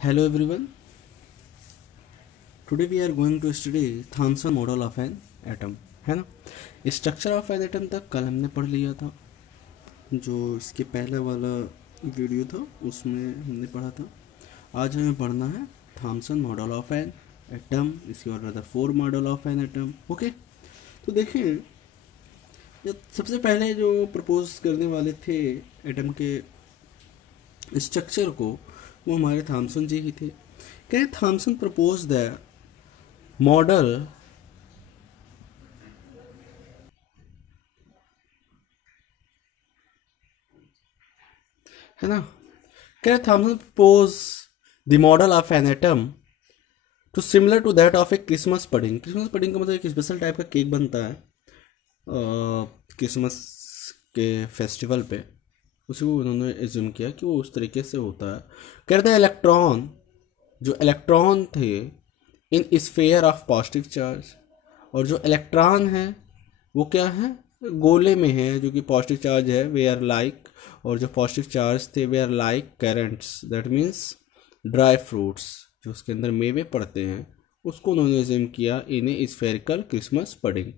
Hello everyone. Today we are going to study Thomson model of an atom. है ना। Structure of an atom तक कल हमने पढ़ लिया था। जो इसके पहले वाला वीडियो था उसमें हमने पढ़ा था। आज हमें पढ़ना है Thompson model of an atom, इसके बाद other 4 model of an atom. Okay, तो देखें, जो सबसे पहले जो प्रपोज करने वाले थे एटम के स्ट्रक्चर को, वो हमारे थॉमसन जी ही थे। कह थॉमसन प्रपोज द मॉडल है ना। कह Thomson propose the model of an atom to similar to that of a Christmas pudding. Christmas pudding का मतलब एक स्पेशल टाइप का केक बनता है क्रिसमस के फेस्टिवल पे, उसी को उन्होंने एज्यूम किया कि वो उस तरीके से होता है। कहते हैं इलेक्ट्रॉन, जो इलेक्ट्रॉन थे इन स्फेयर ऑफ पॉजिटिव चार्ज, और जो इलेक्ट्रॉन है वो क्या है, गोले में है जो कि पॉजिटिव चार्ज है, वे आर लाइक, और जो पॉजिटिव चार्ज थे were like currants, that means dry fruits, जो उसके अंदर मेवे पड़ते हैं, उसको उन्होंने एज्यूम किया इन ए स्फेरिकल क्रिसमस पडिंग।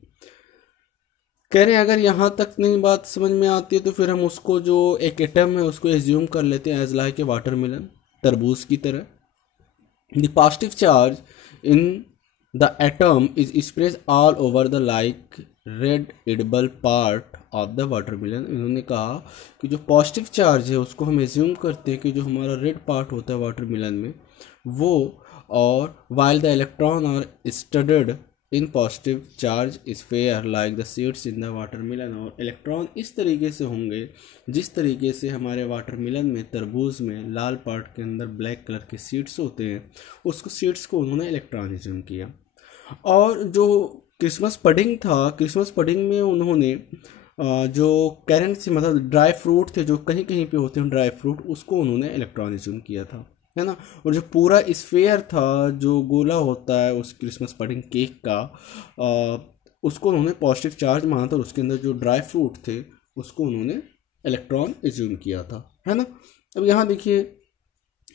कह रहे हैं अगर यहाँ तक नहीं बात समझ में आती है तो फिर हम उसको जो एक एटम है उसको एज्यूम कर लेते हैं एज लाइक ए वाटरमेलन, तरबूज की तरह। The positive charge in the atom is spread all over the like red edible part of the watermelon। इन्होंने कहा कि जो पॉजिटिव चार्ज है उसको हम एज्यूम करते हैं कि जो हमारा रेड पार्ट होता है वाटरमेलन में वो, और while the electron are studded in positive charge sphere like the seeds in the watermelon, और इलेक्ट्रॉन इस तरीके से होंगे जिस तरीके से हमारे वाटरमेलन में, तरबूज में लाल पार्ट के अंदर ब्लैक कलर के सीड्स होते हैं, उसको सीड्स को उन्होंने इलेक्ट्रॉनिज्म किया। और जो क्रिसमस पडिंग था, क्रिसमस पडिंग में उन्होंने जो कैरेंट से मतलब ड्राई फ्रूट थे जो कहीं कहीं पे होते हैं ड्राई फ्रूट, उसको उन्होंने इलेक्ट्रॉनिज्म किया था, है ना। और जो पूरा स्फेयर था, जो गोला होता है उस क्रिसमस पडिंग केक का, उसको उन्होंने पॉजिटिव चार्ज माना था, और उसके अंदर जो ड्राई फ्रूट थे उसको उन्होंने इलेक्ट्रॉन एज्यूम किया था, है ना। अब यहाँ देखिए,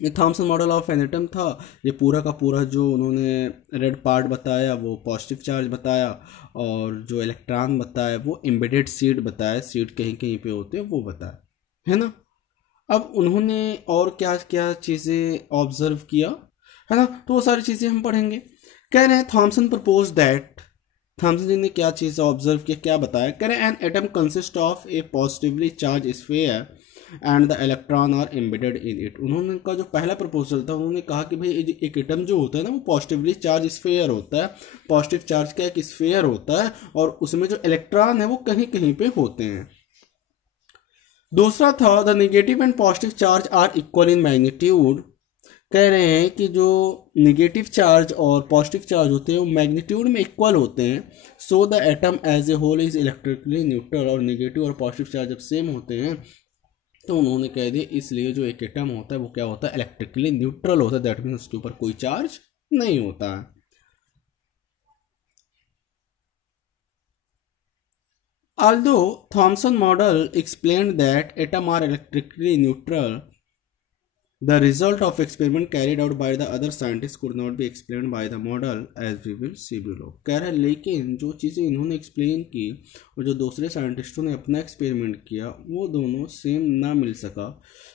ये Thompson model of an atom था। ये पूरा का पूरा जो उन्होंने रेड पार्ट बताया वो पॉजिटिव चार्ज बताया, और जो इलेक्ट्रॉन बताया वो एम्बेडेड सीड बताया, सीड कहीं कहीं पे होते हैं वो बताया, है ना। अब उन्होंने और क्या क्या चीज़ें ऑब्जर्व किया, है ना, तो वो सारी चीज़ें हम पढ़ेंगे। कह रहे हैं थॉमसन प्रपोज दैट, थॉमसन जी ने क्या चीज़ ऑब्जर्व किया, क्या बताया। कह रहे हैं an atom consist of a positively charge sphere and the electron are embedded in it. उन्होंने का जो पहला प्रपोजल था, उन्होंने कहा कि भाई एक एटम जो होता है ना वो पॉजिटिवली चार्ज स्फेयर होता है, पॉजिटिव चार्ज का एक स्फेयर होता है, और उसमें जो इलेक्ट्रॉन है वो कहीं कहीं पे होते हैं। दूसरा था the negative and positive charge are equal in magnitude. कह रहे हैं कि जो नेगेटिव चार्ज और पॉजिटिव चार्ज होते हैं वो मैग्नीट्यूड में इक्वल होते हैं। So the atom as a whole is electrically neutral. और नेगेटिव और पॉजिटिव चार्ज जब सेम होते हैं तो उन्होंने कह दिया इसलिए जो एक एटम होता है वो क्या होता है, इलेक्ट्रिकली न्यूट्रल होता है, दैट मीन्स उसके ऊपर कोई चार्ज नहीं होता है। Although Thomson model explained that atoms are electrically neutral, the result of experiment carried out by the other scientists could not be explained by the model as we will see below। कह रहा है लेकिन जो चीज़ें इन्होंने explain की और जो दूसरे साइंटिस्टों ने अपना एक्सपेरिमेंट किया वो दोनों सेम ना मिल सका,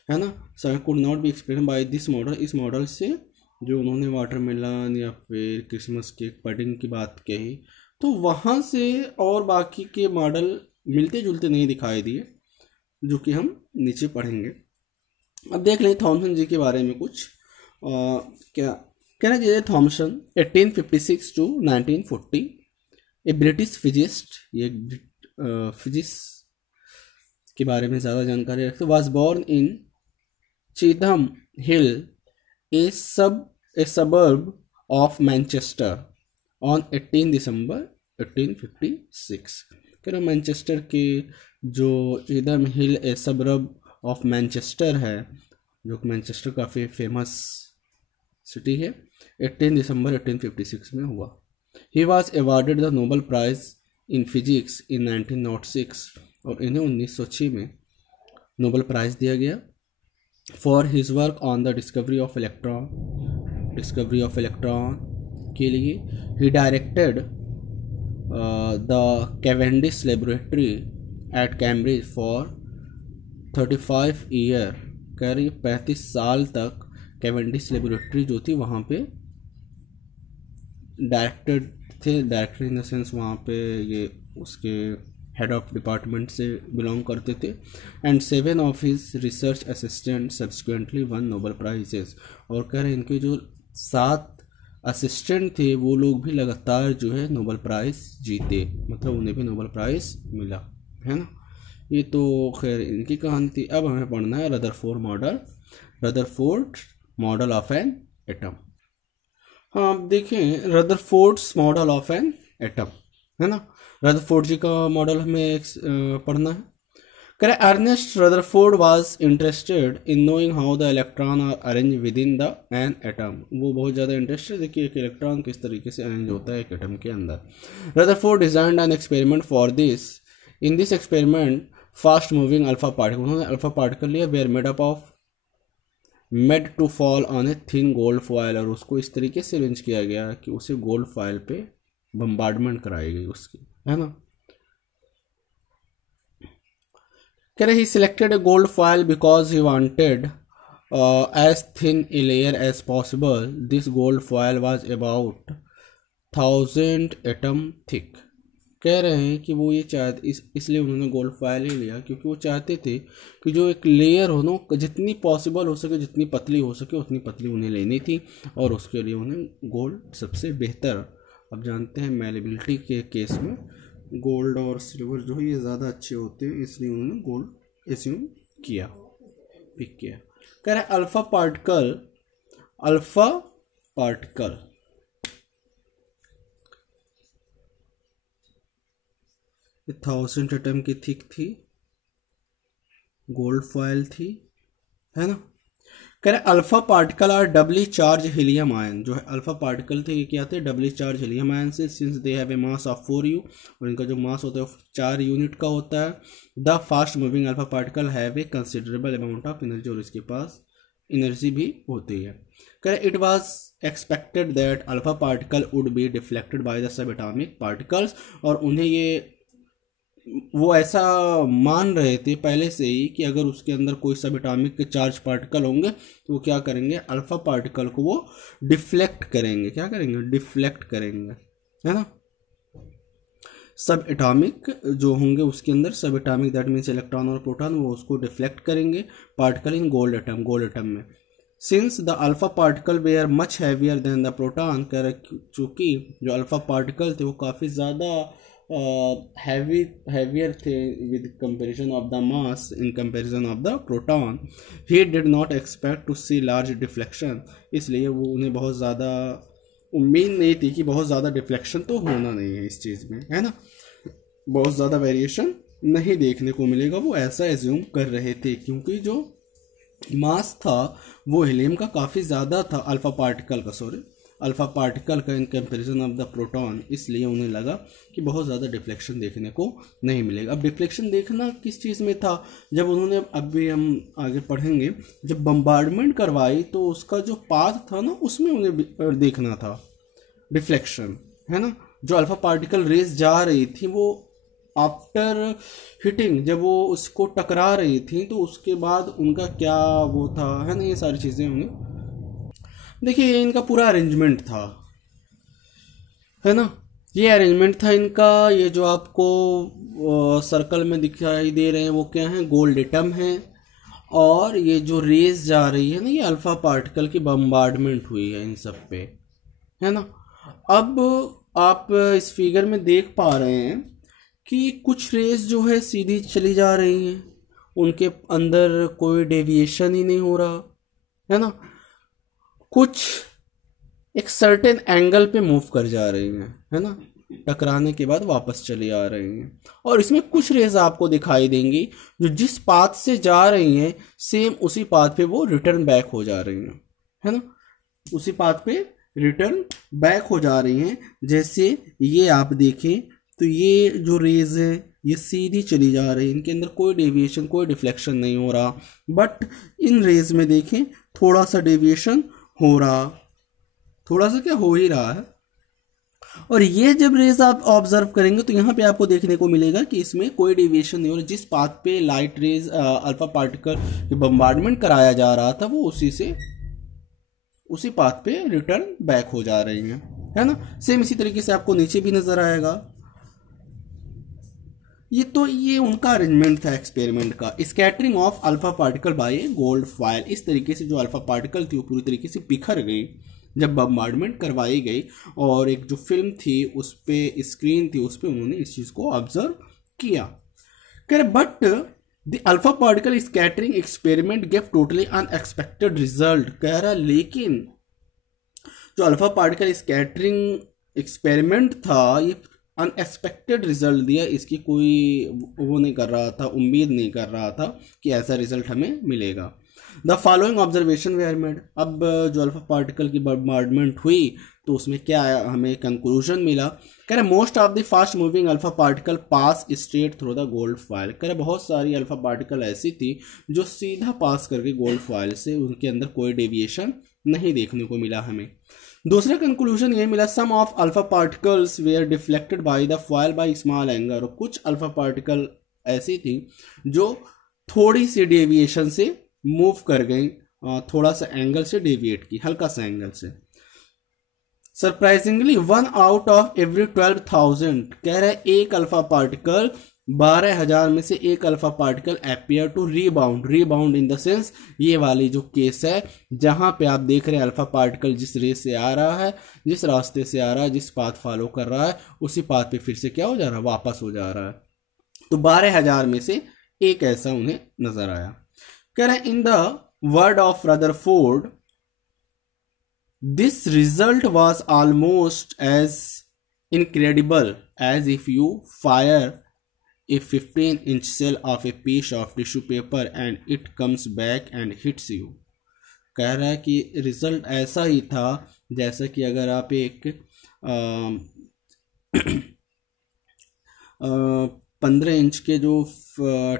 है ना। Could not be explain by this model. इस मॉडल से जो उन्होंने वाटरमेलन या फिर क्रिसमस केक पडिंग की बात कही, तो वहाँ से और बाकी के मॉडल मिलते जुलते नहीं दिखाई दिए, जो कि हम नीचे पढ़ेंगे। अब देख लें थॉमसन जी के बारे में कुछ। क्या कहना चाहिए, Thomson 1856 to 1940, a British physicist, ये फिजिक्स के बारे में ज़्यादा जानकारी रखते, was born in Cheetham Hill, a suburb of Manchester on 18 दिसंबर 1856। कह रहे मैनचेस्टर के जो Cheetham Hill a suburb of Manchester है, जो कि मैनचेस्टर काफ़ी फेमस सिटी है, 18 दिसंबर 1856 में हुआ। He was awarded the Nobel prize in physics in 1906, और इन्हें 1906 में नोबल प्राइज़ दिया गया। For his work on the discovery of electron के लिए he directed the Cavendish laboratory at Cambridge for 35 year. कह रही 35 साल तक कैवेंडिश लेबोरेटरी जो थी वहाँ पे डायरेक्टेड थे। डायरेक्टर इन द सेंस वहाँ पे ये उसके हेड ऑफ डिपार्टमेंट से बिलोंग करते थे। And 7 of his research assistant subsequently one Nobel prizes. और कह रहे हैं इनके जो 7 असिस्टेंट थे वो लोग भी लगातार जो है नोबेल प्राइज़ जीते, मतलब उन्हें भी नोबेल प्राइज़ मिला, है ना। ये तो खैर इनकी कहानी थी। अब हमें पढ़ना है Rutherford model of an atom. हाँ देखें, Rutherford's model of an atom, है ना। रदरफोर्ड जी का मॉडल हमें पढ़ना है। करें Ernest Rutherford was interested in knowing how the electron are arrange within the an atom. वो बहुत ज़्यादा इंटरेस्टेड है कि एक इलेक्ट्रॉन किस तरीके से अरेंज होता है एक एटम के अंदर। Rutherford designed an experiment for this. In this experiment fast moving alpha particle, उन्होंने अल्फा पार्टिकल लिया were made to fall on a thin gold foil, और उसको इस तरीके से अरेंज किया गया कि उसे गोल्ड फॉयल पे बम्बार्डमेंट कराई गई उसकी, है ना। कह रहे he selected a gold foil because he wanted as thin a layer as possible. This gold foil was about 1000 atom thick. कह रहे हैं कि वो ये चाहते इसलिए उन्होंने गोल्ड फॉयल ही लिया क्योंकि वो चाहते थे कि जो एक लेयर हो ना जितनी पॉसिबल हो सके, जितनी पतली हो सके उतनी पतली उन्हें लेनी थी, और उसके लिए उन्हें गोल्ड सबसे बेहतर। अब जानते हैं मेलेबिलिटी के केस में गोल्ड और सिल्वर जो है ये ज़्यादा अच्छे होते हैं, इसलिए उन्होंने गोल्ड एज्यूम किया, पिक किया। कह रहे अल्फा पार्टिकल 1000 एटम की थिक थी, गोल्ड फॉयल थी, है ना। कह रहे alpha particle are doubly charged helium ion. जो है अल्फा पार्टिकल थे ये क्या थे, डबली चार्ज हीलियम आयन से, since they have a mass of 4u, और इनका जो मास होता है 4 यूनिट का होता है। The fast moving alpha particle have a considerable amount of energy, और इसके पास एनर्जी भी होती है। कह रहे it was expected that alpha particle would be deflected by the sub atomic particles, और उन्हें ये वो ऐसा मान रहे थे पहले से ही कि अगर उसके अंदर कोई सब एटॉमिक के चार्ज पार्टिकल होंगे तो वो क्या करेंगे, अल्फा पार्टिकल को वो डिफ्लेक्ट करेंगे। क्या करेंगे, डिफ्लेक्ट करेंगे, है ना। सब एटॉमिक जो होंगे उसके अंदर सब एटॉमिक दैट मीन्स इलेक्ट्रॉन और प्रोटॉन, वो उसको डिफ्लेक्ट करेंगे पार्टिकल इन गोल्ड एटम में। Since the alpha particle were much heavier than the proton, चूँकि जो अल्फा पार्टिकल थे वो काफ़ी ज़्यादा heavier थे with comparison of the mass in comparison of the proton. He did not expect to see large deflection, इसलिए वो उन्हें बहुत ज़्यादा उम्मीद नहीं थी कि बहुत ज़्यादा डिफ्लेक्शन तो होना नहीं है इस चीज़ में, है ना, बहुत ज़्यादा वेरिएशन नहीं देखने को मिलेगा। वो ऐसा एज्यूम कर रहे थे क्योंकि जो मास था वो हीलियम का काफ़ी ज़्यादा था, अल्फा पार्टिकल का in comparison of the proton, इसलिए उन्हें लगा कि बहुत ज़्यादा डिफ्लेक्शन देखने को नहीं मिलेगा। अब डिफ्लेक्शन देखना किस चीज़ में था, जब उन्होंने, अभी हम आगे पढ़ेंगे, जब बम्बार्डमेंट करवाई तो उसका जो पाथ था ना उसमें उन्हें देखना था डिफ्लेक्शन, है ना। जो अल्फा पार्टिकल रेस जा रही थी वो आफ्टर हिटिंग, जब वो उसको टकरा रही थी तो उसके बाद उनका क्या वो था, है ना, ये सारी चीज़ें उन्हें देखिए। ये इनका पूरा अरेंजमेंट था, है ना, ये अरेंजमेंट था इनका। ये जो आपको सर्कल में दिखाई दे रहे हैं वो क्या है, गोल्ड एटम है, और ये जो रेस जा रही है ना ये अल्फा पार्टिकल की बम्बार्डमेंट हुई है इन सब पे, है ना। अब आप इस फिगर में देख पा रहे हैं कि कुछ रेस जो है सीधी चली जा रही हैं, उनके अंदर कोई डेविएशन ही नहीं हो रहा, है ना। कुछ एक सर्टेन एंगल पे मूव कर जा रही हैं, है ना, टकराने के बाद वापस चली आ रही हैं। और इसमें कुछ रेज आपको दिखाई देंगी जो जिस पाथ से जा रही हैं सेम उसी पाथ पे वो रिटर्न बैक हो जा रही हैं, है ना, उसी पाथ पे रिटर्न बैक हो जा रही हैं। जैसे ये आप देखें तो ये जो रेज है ये सीधी चली जा रही है, इनके अंदर कोई डेविएशन कोई डिफ्लेक्शन नहीं हो रहा। बट इन रेज में देखें थोड़ा सा डेविएशन हो रहा, थोड़ा सा क्या हो ही रहा है। और ये जब रेज आप ऑब्जर्व करेंगे तो यहाँ पे आपको देखने को मिलेगा कि इसमें कोई डेविएशन नहीं हो रहा। जिस पाथ पे light rays alpha particle bombardment कराया जा रहा था वो उसी पाथ पे रिटर्न बैक हो जा रही हैं, है ना। सेम इसी तरीके से आपको नीचे भी नजर आएगा। ये उनका अरेंजमेंट था एक्सपेरिमेंट का। Scattering of alpha particle by gold foil, इस तरीके से जो अल्फा पार्टिकल थी वो पूरी तरीके से बिखर गई जब बम्बार्डमेंट करवाई गई, और एक जो फिल्म थी उस पर स्क्रीन थी उस पर उन्होंने इस चीज़ को ऑब्जर्व किया। कह रहे but the alpha particle scattering experiment gave totally unexpected result. कह रहा लेकिन जो अल्फा पार्टिकल स्कैटरिंग एक्सपेरिमेंट था ये अनएक्सपेक्टेड रिजल्ट दिया, इसकी कोई वो नहीं कर रहा था, उम्मीद नहीं कर रहा था कि ऐसा रिजल्ट हमें मिलेगा। The following observation were made, अब जो अल्फा पार्टिकल की बम्बार्डमेंट हुई तो उसमें क्या हमें कंक्लूजन मिला। कह रहे most of the fast moving alpha particle pass straight through the gold foil. कह रहे बहुत सारी अल्फा पार्टिकल ऐसी थी जो सीधा पास करके गोल्ड फॉयल से, उनके अंदर कोई डेविएशन नहीं देखने को मिला हमें। दूसरा कंक्लूजन ये मिला some of alpha particles were deflected by the foil by small angle, कुछ अल्फा पार्टिकल ऐसी थी जो थोड़ी सी डेविएशन से मूव कर गई, थोड़ा सा एंगल से डेविएट की, हल्का सा एंगल से। सरप्राइजिंगली 1 आउट ऑफ एवरी 12,000, कह रहे एक अल्फा पार्टिकल 12,000 में से एक alpha particle appear to rebound in the sense ये वाली जो केस है जहां पे आप देख रहे हैं अल्फा पार्टिकल जिस रेस से आ रहा है, जिस रास्ते से आ रहा है, जिस पाथ फॉलो कर रहा है, उसी पाथ पे फिर से क्या हो जा रहा है, वापस हो जा रहा है। तो 12,000 में से एक ऐसा उन्हें नजर आया। कह रहे in the word of Rutherford this result was almost as incredible as if you fire a 15-inch cell of a piece of tissue paper and it comes back and hits you। कह रहा है कि result ऐसा ही था जैसा कि अगर आप एक 15 इंच के जो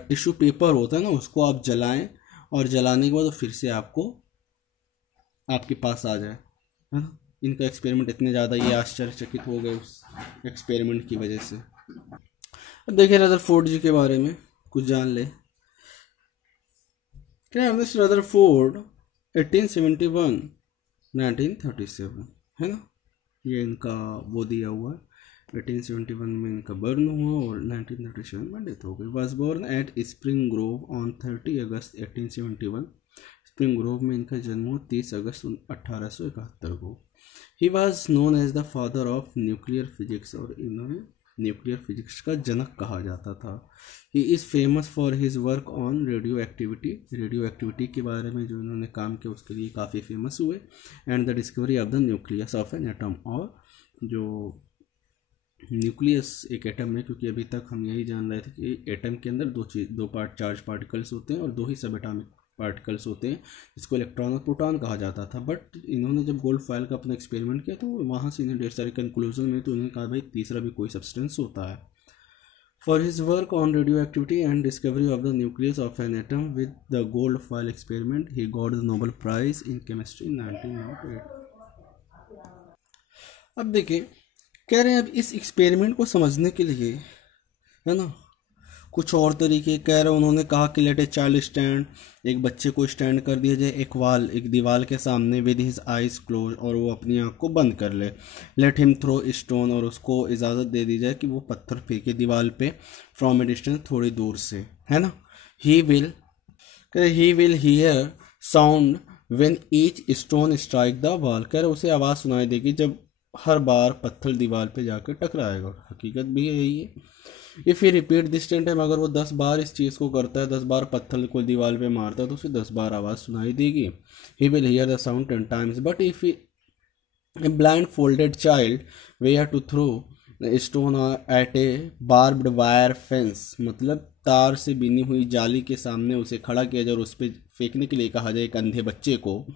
टिश्यू पेपर होता है ना उसको आप जलाएं और जलाने के बाद फिर से आपके पास आ जाए, है ना। इनका एक्सपेरिमेंट इतने ज़्यादा ये आश्चर्यचकित हो गए उस एक्सपेरिमेंट की वजह से। अब देखिए रदरफोर्ड जी के बारे में कुछ जान ले। रदरफोर्ड 1871 1937, है ना, ये इनका वो दिया हुआ है। 1871 में इनका बर्न हुआ और 1937 में डेथ हो गई। Was born at Spring Grove on 30 August 1871। Spring Grove में इनका जन्म हुआ 30 अगस्त 1871 को। He was known as the father of nuclear physics, और इन्होंने न्यूक्लियर फिजिक्स का जनक कहा जाता था। He is famous for his work on radioactivity के बारे में जो इन्होंने काम किया उसके लिए काफ़ी फेमस हुए। And the discovery of the nucleus of an atom, और जो न्यूक्लियस एक एटम है, क्योंकि अभी तक हम यही जान रहे थे कि एटम के अंदर दो चार्ज पार्टिकल्स होते हैं और दो ही सब एटॉमिक पार्टिकल्स होते हैं, जिसको इलेक्ट्रॉन और प्रोटॉन कहा जाता था। बट इन्होंने जब गोल्ड फॉयल का अपना एक्सपेरिमेंट किया तो वहाँ से इन्हें ढेर सारे कंक्लूजन में तो उन्होंने कहा भाई तीसरा भी कोई सब्सटेंस होता है। For his work on radioactivity and discovery of the nucleus of an atom with the gold foil experiment he got the Nobel prize in chemistry 1908। अब देखिए कह रहे हैं अब इस एक्सपेरिमेंट को समझने के लिए, है ना, कुछ और तरीके कह रहे। उन्होंने कहा कि लेट ए चाइल्ड स्टैंड, एक बच्चे को स्टैंड कर दिया जाए एक दीवार के सामने विद हिज आइज क्लोज, और वो अपनी आँख को बंद कर ले। लेट हिम थ्रो स्टोन, और उसको इजाज़त दे दी जाए कि वो पत्थर फेंके दीवार पे फ्रॉम ए डिस्टेंस, थोड़ी दूर से, है ना। ही will here sound when each stone strike the wall, कह रहे उसे आवाज़ सुनाई देगी जब हर बार पत्थर दीवार पे जाकर टकराएगा। हकीकत भी यही है। If he repeat this 10 time, अगर वो 10 बार इस चीज़ को करता है, 10 बार पत्थर को दीवार पे मारता है तो उसे 10 बार आवाज़ सुनाई देगी। He will hear the sound 10 times. But if a blindfolded child were to throw stone at a barbed wire fence, मतलब तार से बिनी हुई जाली के सामने उसे खड़ा किया जाए और उस पर फेंकने के लिए कहा जाए एक अंधे बच्चे को,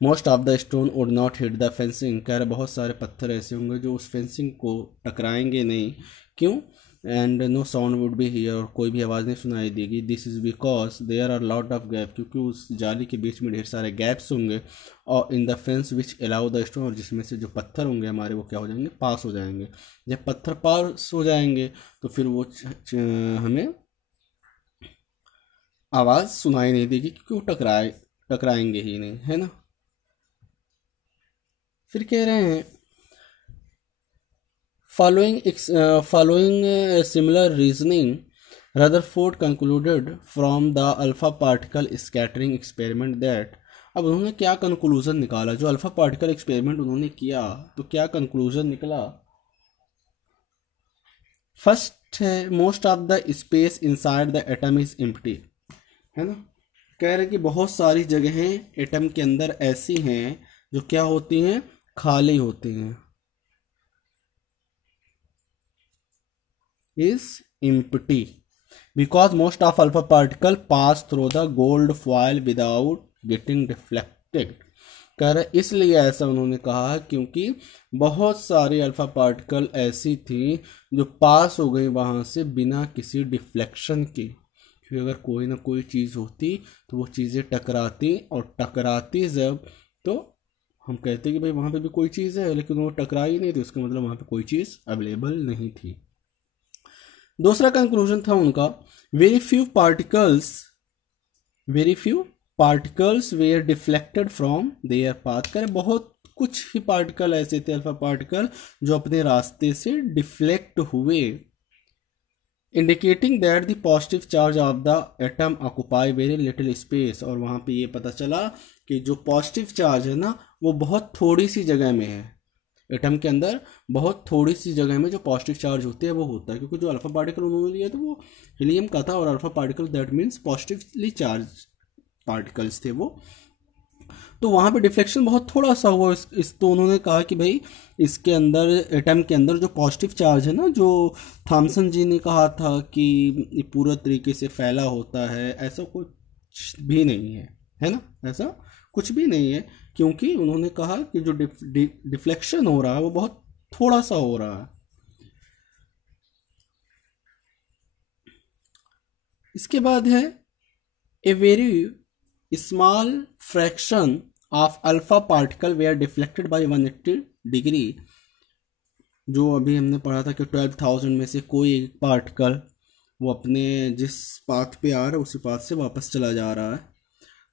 most of the stone would not hit the fencing, कह रहे बहुत सारे पत्थर ऐसे होंगे जो उस फेंसिंग को टकराएंगे नहीं। क्यों? And no sound would be here, और कोई भी आवाज़ नहीं सुनाई देगी। This is because there are lot of gap, क्योंकि उस जाली के बीच में ढेर सारे गैप्स होंगे, और in the fence which allow the stone, और जिसमें से जो पत्थर होंगे हमारे वो क्या हो जाएंगे, पास हो जाएंगे। जब पत्थर पास हो जाएंगे तो फिर वो हमें आवाज़ सुनाई नहीं देगी, क्योंकि वो टकराएंगे ही नहीं, है ना। फिर कह रहे हैं following similar reasoning, Rutherford concluded from the alpha particle scattering experiment that, अब उन्होंने क्या कंक्लूजन निकाला, जो अल्फा पार्टिकल एक्सपेरिमेंट उन्होंने किया तो क्या कंक्लूजन निकला। फर्स्ट है, most of the space inside the atom is empty, है ना। कह रहे कि बहुत सारी जगहें एटम के अंदर ऐसी हैं जो क्या होती हैं, खाली होती हैं, is empty because most of alpha particle pass through the gold foil without getting deflected। कह रहे इसलिए ऐसा उन्होंने कहा क्योंकि बहुत सारी अल्फा पार्टिकल ऐसी थी जो पास हो गई वहां से बिना किसी डिफ्लेक्शन के, क्योंकि अगर कोई ना कोई चीज़ होती तो वो चीज़ें टकराती, और टकराती जब तो हम कहते कि भाई वहाँ पे भी कोई चीज़ है, लेकिन वो टकराई नहीं, तो इसका मतलब वहाँ पे कोई चीज़ अवेलेबल नहीं थी। दूसरा कंक्लूजन था उनका, very few particles were deflected from their path. करें बहुत कुछ ही पार्टिकल ऐसे थे, अल्फा पार्टिकल, जो अपने रास्ते से डिफ्लेक्ट हुए, indicating that the positive charge of the atom occupy very little space. और वहाँ पे ये पता चला कि जो पॉजिटिव चार्ज है ना वो बहुत थोड़ी सी जगह में है, एटम के अंदर बहुत थोड़ी सी जगह में जो पॉजिटिव चार्ज होते हैं वो होता है, क्योंकि जो अल्फा पार्टिकल उन्होंने लिया था वो हीलियम का था, और alpha particle that means positively charge particles थे वो, तो वहाँ पे डिफ्लेक्शन बहुत थोड़ा सा हुआ। तो उन्होंने कहा कि भाई इसके अंदर, एटम के अंदर जो पॉजिटिव चार्ज है ना, जो थॉमसन जी ने कहा था कि ये पूरा तरीके से फैला होता है, ऐसा कुछ भी नहीं है ना, ऐसा कुछ भी नहीं है, क्योंकि उन्होंने कहा कि जो डिफ्लेक्शन हो रहा है वो बहुत थोड़ा सा हो रहा है। इसके बाद है a very small fraction of alpha particle were deflected by 180 degree. जो अभी हमने पढ़ा था कि 12,000 में से कोई एक पार्टिकल वो अपने जिस पाथ पे आ रहा है उसी पाथ से वापस चला जा रहा है,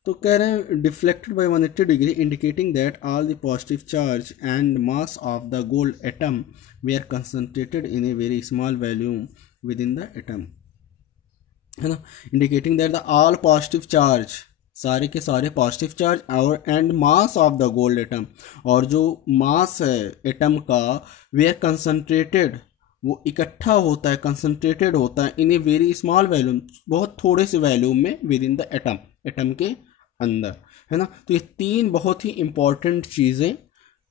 तो कह रहे हैं deflected by 180 degree, indicating that all the positive charge and mass of the gold atom were concentrated in a very small volume within the atom, है ना। Indicating that the all positive charge, सारे के सारे positive charge, और and mass of the gold atom, और जो मास है atom का, वे आर कंसंट्रेटेड, वो इकट्ठा होता है, कंसंट्रेटेड होता है इन ए वेरी स्मॉल वॉल्यूम, बहुत थोड़े से वॉल्यूम में with in the atom, atom के अंदर, है ना। तो ये तीन बहुत ही इंपॉर्टेंट चीज़ें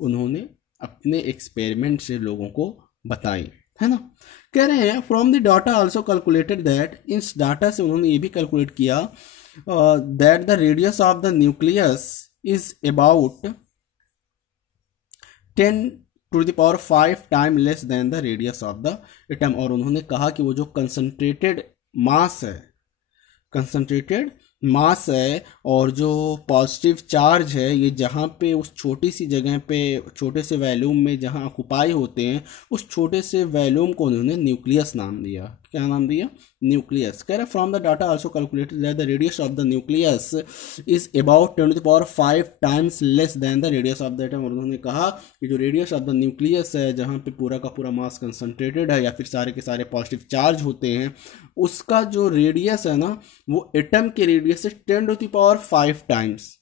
उन्होंने अपने एक्सपेरिमेंट से लोगों को बताई, है ना। कह रहे हैं from the data also calculated that, इस डाटा से उन्होंने ये भी कैलकुलेट किया that the radius of the nucleus is about 10⁵ time less than the radius of the atom. और उन्होंने कहा कि वो जो कंसंट्रेटेड मास है और जो पॉजिटिव चार्ज है, ये जहाँ पे उस छोटी सी जगह पे, छोटे से वॉल्यूम में जहाँ ऑक्युपाई होते हैं, उस छोटे से वॉल्यूम को उन्होंने न्यूक्लियस नाम दिया। क्या नाम दिया? न्यूक्लियस। कह रहे from the data also calculated that the radius of the nucleus is about 10⁵ times less than the radius of the atom. और उन्होंने कहा कि जो रेडियस ऑफ द न्यूक्लियस है, जहाँ पे पूरा का पूरा मास कंसंट्रेटेड है या फिर सारे के सारे पॉजिटिव चार्ज होते हैं, उसका जो रेडियस है ना, वो एटम के रेडियस से 10⁵ टाइम्स,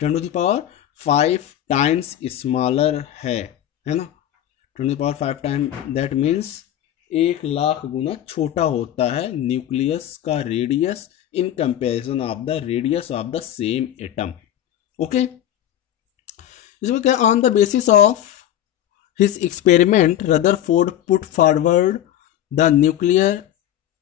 10⁵ टाइम्स स्मॉलर है ना। 10⁵ टाइम, दैट मीन्स 1,00,000 गुना छोटा होता है न्यूक्लियस का radius in comparison of the radius of the same atom. Okay, इसमें क्या, on the basis of his experiment Rutherford put forward the nuclear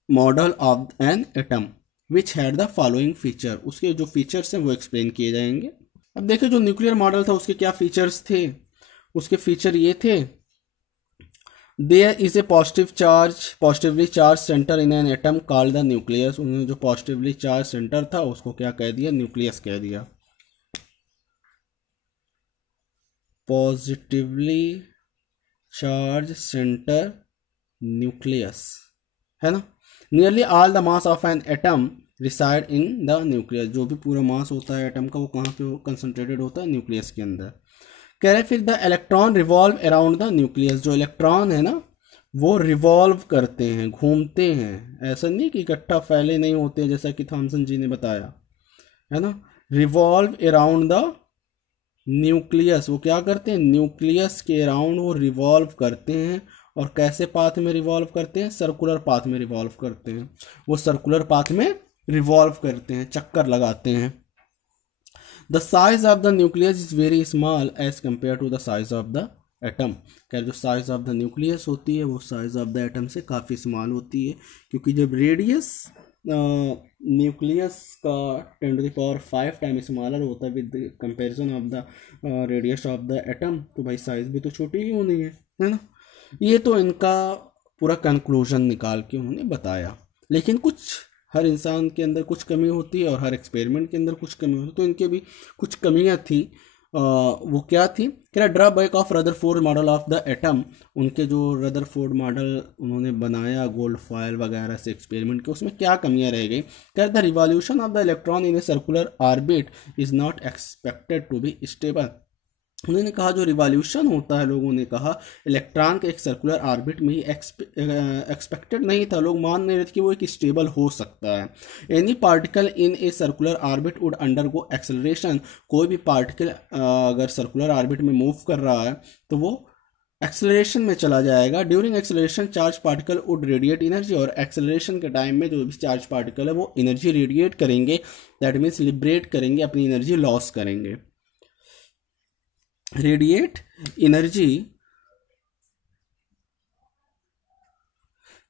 model of an atom which had the following feature. उसके जो features हैं वो explain किए जाएंगे। अब देखिए जो न्यूक्लियर मॉडल था उसके क्या फीचर्स थे। उसके फीचर ये थे there is a positively charge centre in an atom called the nucleus. उन्होंने जो पॉजिटिवली चार्ज सेंटर था उसको क्या कह दिया, न्यूक्लियस कह दिया। पॉजिटिवली चार्ज सेंटर न्यूक्लियस, है ना। Nearly all the mass of an atom reside in the nucleus. जो भी पूरा मास होता है एटम का वो कहाँ पे कंसंट्रेटेड होता है, न्यूक्लियस के अंदर। कह रहे फिर the electron revolve around the nucleus. जो इलेक्ट्रॉन है ना वो रिवॉल्व करते हैं, घूमते हैं, ऐसा नहीं कि इकट्ठा फैले नहीं होते जैसा कि थॉमसन जी ने बताया, है ना। रिवॉल्व अराउंड द न्यूक्लियस, वो क्या करते हैं, न्यूक्लियस के अराउंड वो रिवॉल्व करते हैं। और कैसे पाथ में रिवॉल्व करते हैं, सर्कुलर पाथ में रिवॉल्व करते हैं। वो सर्कुलर पाथ में रिवॉल्व करते हैं, चक्कर लगाते हैं। The size of the nucleus is very small as compare to the size of the atom. क्या जो साइज ऑफ द न्यूक्लियस होती है वो साइज ऑफ द एटम से काफ़ी स्मॉल होती है, क्योंकि जब रेडियस न्यूक्लियस का 10⁵ टाइम स्मॉलर होता है with comparison of the radius of the atom, तो भाई साइज भी तो छोटी ही होनी है ना। ये तो इनका पूरा कंक्लूजन निकाल के उन्होंने बताया। लेकिन कुछ हर इंसान के अंदर कुछ कमी होती है और हर एक्सपेरिमेंट के अंदर कुछ कमी होती है, तो इनके भी कुछ कमियां थी। वो क्या थी, क्या drawback of Rutherford model of the atom. उनके जो रदरफोर्ड मॉडल उन्होंने बनाया गोल्ड फॉयल वगैरह से एक्सपेरिमेंट के, उसमें क्या कमियां रह गई। क्या the revolution of the electron in a circular orbit is not expected to be stable. उन्होंने कहा जो रिवॉल्यूशन होता है, लोगों ने कहा इलेक्ट्रॉन के एक सर्कुलर ऑर्बिट में ही एक्सपेक्टेड नहीं था, लोग मान नहीं रहे थे कि वो एक स्टेबल हो सकता है। Any particle in a circular orbit would undergo acceleration. कोई भी पार्टिकल अगर सर्कुलर ऑर्बिट में मूव कर रहा है तो वो एक्सेलरेशन में चला जाएगा। During acceleration charge particle would radiate energy. और एक्सेलरेशन के टाइम में जो भी चार्ज पार्टिकल है वो एनर्जी रेडिएट करेंगे, दैट मीन्स लिबरेट करेंगे, अपनी एनर्जी लॉस करेंगे, रेडिएट एनर्जी।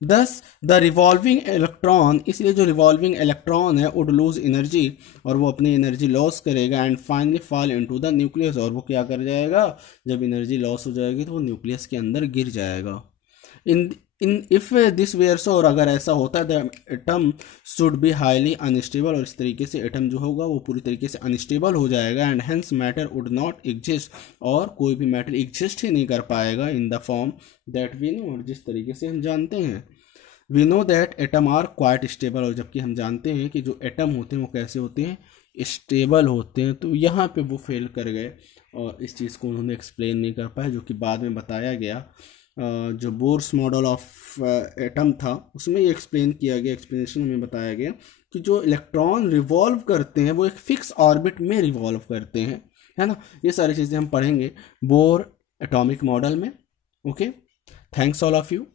दस द रिवॉल्विंग इलेक्ट्रॉन, इसलिए जो रिवॉल्विंग इलेक्ट्रॉन है वुड लूज एनर्जी, और वो अपनी एनर्जी लॉस करेगा। And finally fall into the nucleus, और वो क्या कर जाएगा, जब एनर्जी लॉस हो जाएगी तो वो न्यूक्लियस के अंदर गिर जाएगा। इन इफ दिस वेयर सो, और अगर ऐसा होता है the atom should be highly unstable, और इस तरीके से एटम जो होगा वो पूरी तरीके से अनस्टेबल हो जाएगा। And hence matter would not exist, और कोई भी मैटर एग्जिस्ट ही नहीं कर पाएगा in the form that we know, और जिस तरीके से हम जानते हैं। We know that atom are quite stable, और जबकि हम जानते हैं कि जो एटम होते हैं वो कैसे होते हैं, स्टेबल होते हैं। तो यहाँ पे वो फेल कर गए और इस चीज़ को उन्होंने एक्सप्लेन नहीं कर पाए, जो कि बाद में बताया गया। जो बोर्स मॉडल ऑफ एटम था उसमें ये एक्सप्लेन किया गया, एक्सप्लेनेशन में बताया गया कि जो इलेक्ट्रॉन रिवॉल्व करते हैं वो एक फिक्स ऑर्बिट में रिवॉल्व करते हैं, है ना। ये सारी चीज़ें हम पढ़ेंगे बोर एटॉमिक मॉडल में। Okay, thanks all of you.